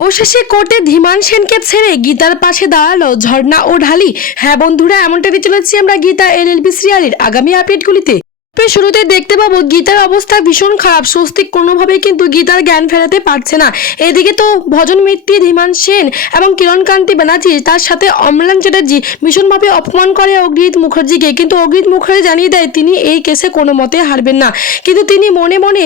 অবশেষে কোর্টে ধীমান সেনকে ছেড়ে গীতার পাশে দাঁড়াল ঝর্ণা ও ঢালি। হ্যাঁ বন্ধুরা এমনটা চলেছি আমরা গীতা এল এল বি সিরিয়ালের আগামী আপডেটগুলিতে। তবে শুরুতে দেখতে পাবো গীতার অবস্থা ভীষণ খারাপ। স্বস্তিক কোনোভাবেই কিন্তু গীতার জ্ঞান ফেরাতে পারছে না। এদিকে তো ভজন মিত্তি, ধীমান সেন এবং কিরণকান্তি ব্যানার্জি তার সাথে অমলান চ্যাটার্জি ভীষণভাবে অপমান করে অগ্রিত মুখার্জিকে। কিন্তু অগ্রিত মুখার্জি জানিয়ে দেয়, তিনি এই কেসে কোনো মতে হারবেন না। কিন্তু তিনি মনে মনে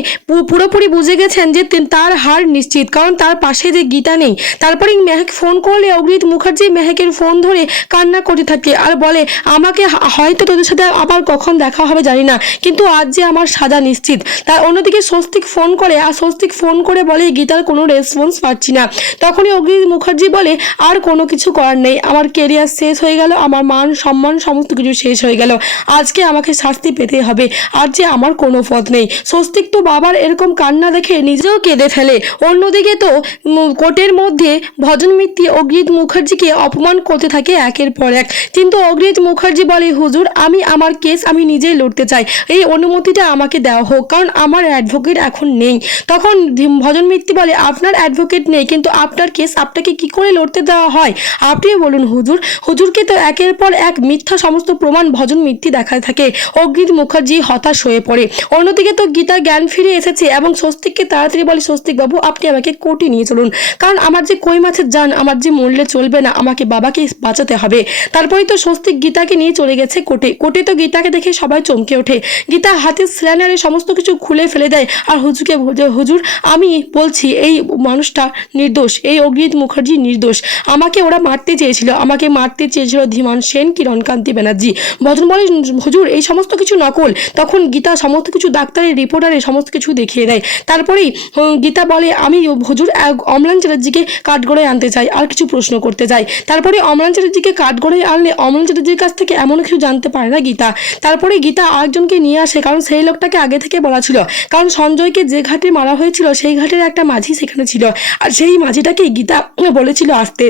পুরোপুরি বুঝে গেছেন যে তার হার নিশ্চিত। কারণ তার পাশে যে গীতা নেই তারপরে মেহেক ফোন করলে অগ্রিত মুখার্জি মেহেকের ফোন ধরে কান্না করতে থাকে আর বলে, আমাকে হয়তো তোদের সাথে আবার কখন দেখা হবে জানি না। কিন্তু আজ যে আমার সাজা নিশ্চিত, তার অন্যদিকে স্বস্তিক ফোন করে আর স্বস্তিক ফোন করে বলে গীতার কোনো রেসপন্স পাচ্ছি না। তখনই অগ্রিত মুখার্জি বলে, আর কোনো কিছু করার নেই, আমার কেরিয়ার শেষ হয়ে গেল, আমার মান সম্মান সমস্ত কিছু শেষ হয়ে গেল, আজকে আমাকে শাস্তি পেতে হবে, আর যে আমার কোনো পথ নেই। স্বস্তিক তো বাবার এরকম কান্না দেখে নিজেও কেঁদে ফেলে। অন্যদিকে তো কোর্টের মধ্যে ভজন মিত্তি অগ্রিত মুখার্জিকে অপমান করতে থাকে একের পর এক। কিন্তু অগ্রিত মুখার্জি বলে, হুজুর, আমি, আমার কেস আমি নিজেই লড়তে চাই। এই অনুমতিটা আমাকে দেওয়া হোক, কারণ আমার অ্যাডভোকেট এখন নেই। তখন ভজন মিত্তি বলে, আপনার অ্যাডভোকেট নেই, কিন্তু আপনার কেস আপনাকে কি করে লড়তে দেওয়া হয়? আপনি বলুন, হুজুর, হুজুরকে তো একের পর এক মিথ্যা সমস্ত প্রমাণ ভজন মিথ্যি দেখায় থাকে। অগ্রিত মুখার্জি হতাশ হয়ে পড়ে। অন্যদিকে তো গীতা জ্ঞান ফিরে এসেছে এবং স্বস্তিককে তাড়াতাড়ি বলে, স্বস্তিক বাবু, আপনি আমাকে কোর্টে নিয়ে চলুন। কারণ আমার যে কই মাছের যান, আমার যে মরলে চলবে না, আমাকে বাবাকে বাঁচাতে হবে। তারপরেই তো স্বস্তিক গীতাকে নিয়ে চলে গেছে কোর্টে। কোর্টে তো গীতাকে দেখে সবাই চমকে ওঠে। গীতা হাতের স্ল্যানারে সমস্ত কিছু খুলে ফেলে দেয়। আর হুজুরকে বলে, হুজুর আমি বলছি এই মানুষটা নির্দোষ এই অগ্রিত মুখার্জি নির্দোষ। আমাকে ওরা মারতে চেয়েছিল আমাকে মারতে চেয়েছিল ধীমান সেন কিরণকান্তি ব্যানার্জি। ভজন বলে হুজুর এই সমস্ত কিছু নকল। তখন গীতা সমস্ত কিছু ডাক্তারের রিপোর্টারে সমস্ত কিছু দেখিয়ে দেয়। তারপরেই গীতা বলে আমি হুজুর অমলান চ্যাটার্জিকে কাঠগড়ায় আনতে চাই আর কিছু প্রশ্ন করতে চাই। তারপরে অমলান চ্যাটার্জিকে কাঠগড়ায় আনলে অমলান চ্যাটার্জির কাছ থেকে এমন কিছু জানতে পারে না গীতা। তারপরে গীতা আরেকজনকে নিয়ে আসে, কারণ সেই লোকটাকে আগে থেকে বলা ছিল। কারণ সঞ্জয়কে যে ঘাটে মারা হয়েছিল, সেই ঘাটের একটা মাঝি সেখানে ছিল। আর সেই মাঝিটাকে গীতা বলেছিল আসতে।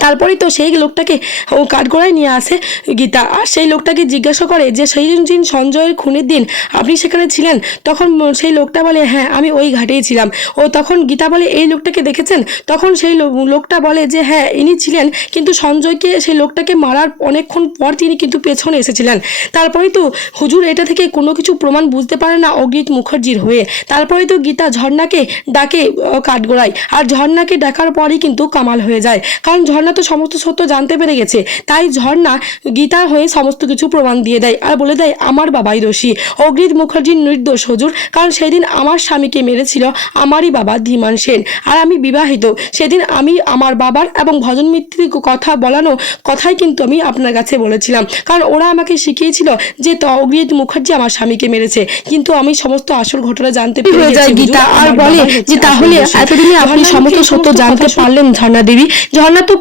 তারপরেই তো সেই লোকটাকে ও কাঠগোড়ায় নিয়ে আসে গীতা। আর সেই লোকটাকে জিজ্ঞাসা করে যে, সেই দিন সঞ্জয়ের খুনের দিন আপনি সেখানে ছিলেন? তখন সেই লোকটা বলে হ্যাঁ আমি ওই ঘাটেই ছিলাম। ও তখন গীতা বলে, এই লোকটাকে দেখেছেন? তখন সেই লোকটা বলে যে হ্যাঁ ইনি ছিলেন, কিন্তু সঞ্জয়কে, সেই লোকটাকে মারার অনেকক্ষণ পর তিনি কিন্তু পেছনে এসেছিলেন। তারপরেই তো হুজুর এটা থেকে কোনো কিছু প্রমাণ বুঝতে পারে না অগ্রিত মুখার্জির হয়ে। তারপরেই তো গীতা ঝর্ণাকে ডাকে কাঠগোড়ায়। আর ঝর্ণাকে ডাকার পরই কিন্তু কামাল হয়ে যায়। কারণ ঝর্ণা তো সমস্ত সত্য জানতে পেরে গেছে। তাই ঝর্ণা গীতার হয়ে সমস্ত কিছু প্রমাণ দিয়ে দেয় আর বলে দেয় আমার বাবাই দোষী। অগ্রিত মুখার্জির নির্দোষ হুজুর কারণ সেদিন আমার স্বামীকে মেরেছিল আমারই বাবা ধীমান সেন। আর আমি বিবাহিত। সেদিন আমি আমার বাবার এবং ভজন মিত্রির কথা বলানো কথাই কিন্তু আমি আপনার কাছে বলেছিলাম। কারণ ওরা আমাকে শিখিয়েছিল যে তো অগ্রিত মুখার্জি আমার স্বামীকে মেরেছে। কিন্তু আমি সমস্ত আসল ঘটনা জানতে পেরে যায় গীতা? আর বলে যে তাহলে এতদিনে আপনি ঝর্ণা সমস্ত সত্য জানতে পারলেন ঝর্ণা দেবী। ঝর্ণা তো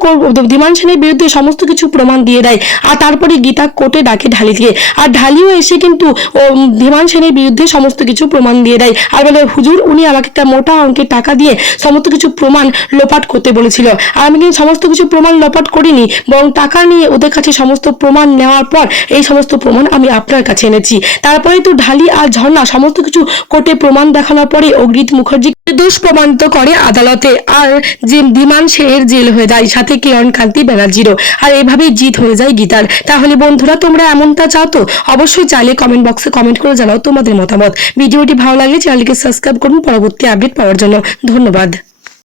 ধীমান সেনের বিরুদ্ধে সমস্ত কিছু প্রমাণ দিয়ে দেয়। আর তারপরে গীতা কোর্টে ডাকে ঢালি দিয়ে। আর ঢালিও এসে কিন্তু ধীমান সেনের বিরুদ্ধে সমস্ত কিছু প্রমাণ দিয়ে দেয়। আর বলে, হুজুর, উনি আমাকে একটা মোটা অঙ্কের টাকা দিয়ে সমস্ত কিছু প্রমাণ লোপাট করতে বলেছিল। আর আমি কিন্তু সমস্ত কিছু প্রমাণ লোপাট করিনি, বরং টাকা নিয়ে ওদের কাছে সমস্ত প্রমাণ নেওয়ার পর এই সমস্ত প্রমাণ আমি আপনার কাছে এনেছি। তারপরে তো ঢালি আর ঝর্ণা সমস্ত কিছু কোর্টে প্রমাণ দেখানোর পরে অগ্রিত মুখার্জি দোষ প্রমাণিত করে আদালতে। আর যে বিমান সের জেল হয়ে যায়, সাথে কিরণ কান্তি ব্যানার্জিরও আর এভাবেই জিত হয়ে যায় গীতার। তাহলে বন্ধুরা, তোমরা এমনটা চাও তো? অবশ্যই চাইলে কমেন্ট বক্সে কমেন্ট করে জানাও তোমাদের মতামত। ভিডিওটি ভালো লাগলে চ্যানেলটিকে সাবস্ক্রাইব করুন। পরবর্তী আপডেট পাওয়ার জন্য ধন্যবাদ।